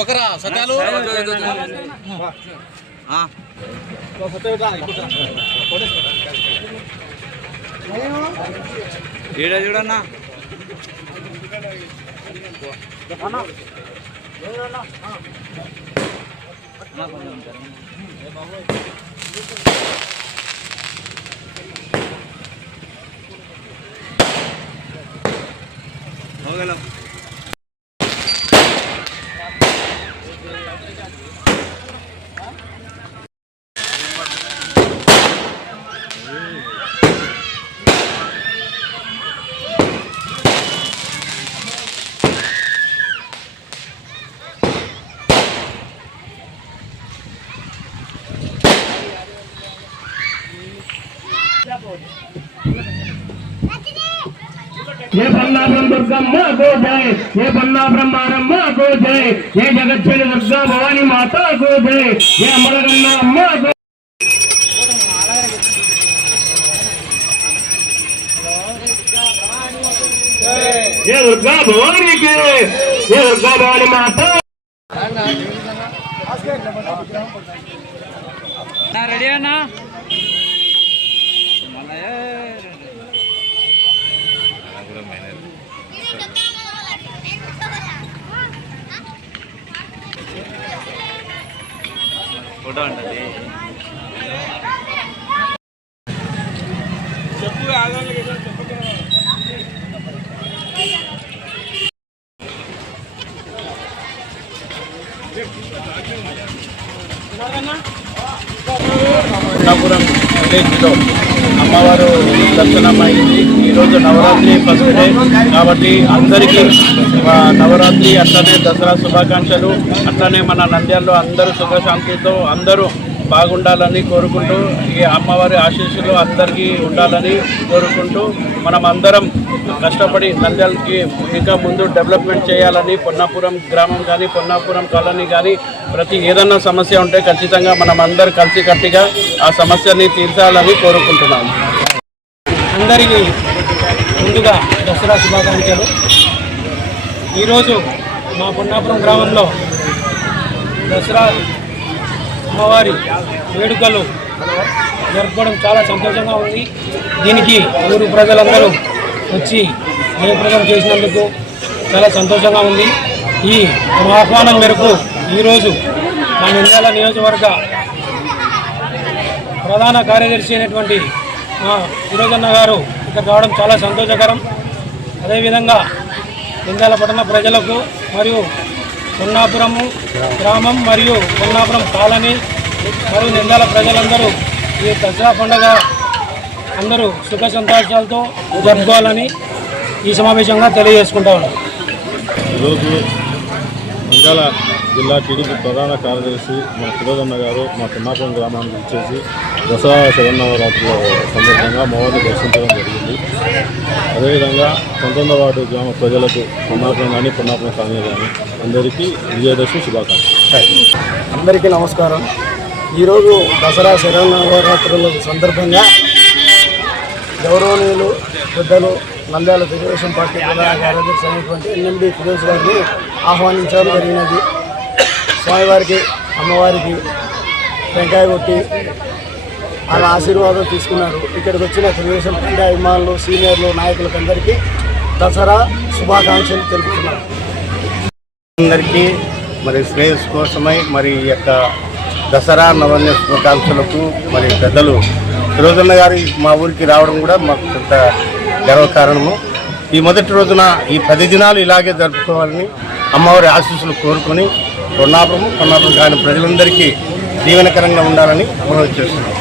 పక్కరా సత్యాలు ఏడా చూడన్నా होगला ये बन्नापुरम दुर्गम्मा को जय, ये बन्नापुरम मारम्मा को जय, ये जगतजननी दुर्गा भवानी माता को जय, ये अमरगन्ना अम्मा को ये दुर्गा भवानी के, ये दुर्गा भवानी माता रेडी अना ఫోటో అంటది చెప్పు ఆగాలి బన్నాపురం విలేజ్లో అమ్మవారు దర్శనమైంది. ఈరోజు నవరాత్రి ఫస్ట్ డే కాబట్టి అందరికీ నవరాత్రి అట్లనే దసరా శుభాకాంక్షలు. అట్లనే మన నంద్యాలలో అందరూ సుఖశాంతితో అందరూ బాగుండాలని కోరుకుంటూ ఈ అమ్మవారి ఆశీస్సులు అందరికీ ఉండాలని కోరుకుంటూ మనం అందరం కష్టపడి నంద్యాలకి ఇంకా ముందు డెవలప్మెంట్ చేయాలని పొన్నాపురం గ్రామం కానీ పొన్నాపురం కాలనీ కానీ ప్రతి ఏదన్నా సమస్య ఉంటే ఖచ్చితంగా మనం అందరు కలిసికట్టుగా ఆ సమస్యని తీర్చాలని కోరుకుంటున్నాము. అందరికీ ముందుగా దసరా శుభాకాంక్షలు. ఈరోజు మా పొన్నాపురం గ్రామంలో దసరా అమ్మవారి వేడుకలు జరుపుకోవడం చాలా సంతోషంగా ఉంది. దీనికి ఊరు ప్రజలందరూ వచ్చి జయప్రదం చేసినందుకు చాలా సంతోషంగా ఉంది. ఈ ఆహ్వానం మేరకు ఈరోజు మా నంద్యాల నియోజకవర్గ ప్రధాన కార్యదర్శి అయినటువంటి మా ఫిరోజన్న గారు ఇక్కడ రావడం చాలా సంతోషకరం. అదేవిధంగా నంద్యాల పట్టణ ప్రజలకు మరియు పొన్నాపురము గ్రామం మరియు పొన్నాపురం కాలనీ మరియు నంద్యాల ప్రజలందరూ ఈ దసరా పండుగ అందరూ సుఖ సంతోషాలతో జరుపుకోవాలని ఈ సమావేశంగా తెలియజేసుకుంటా ఉన్నాం. ఈరోజు నంద్యాల జిల్లా టీడీపీ ప్రధాన కార్యదర్శి మా ఫిరోజన్న గారు మా పొన్నాపురం గ్రామానికి వచ్చేసి దసరా శరన్నవరాత్రుల సందర్భంగా అమ్మవారిని దర్శించడం జరిగింది. అదేవిధంగా 19వ వార్డు గ్రామ ప్రజలకు పొన్నాపురం కానీ పొన్నాపురం కాలనీ కానీ అందరికీ విజయదశమి శుభాకాంక్షలు. అందరికీ నమస్కారం. ఈరోజు దసరా శరన్నవరాత్రుల సందర్భంగా గౌరవనీయులు పెద్దలు నంద్యాల తెలుగుదేశం పార్టీ ప్రధాన కార్యదర్శి అయినటువంటి ఎన్ఎండి ఫిరోజ్ గారిని ఆహ్వానించడం జరిగినది. స్వామివారికి అమ్మవారికి వెంకాయ కొట్టి వాళ్ళ ఆశీర్వాదం తీసుకున్నారు. ఇక్కడికి వచ్చిన తెలుగుదేశం పార్టీ అభిమానులు సీనియర్లు నాయకులకు అందరికీ దసరా శుభాకాంక్షలు తెలుపుతున్నారు. అందరికీ మరి శ్రేయస్ కోసమై మరి ఈ యొక్క దసరా నవన్య శుభాకాంక్షలకు మరి పెద్దలు ఫిరోజన్న గారి మా ఊరికి రావడం కూడా మాకు కొంత గర్వకారణము. ఈ మొదటి రోజున ఈ 10 దినాలు ఇలాగే జరుపుకోవాలని అమ్మవారి ఆశీస్సులు కోరుకొని పొన్నాపురం కానీ ప్రజలందరికీ దీవెనకరంగా ఉండాలని మనం చేస్తున్నాం.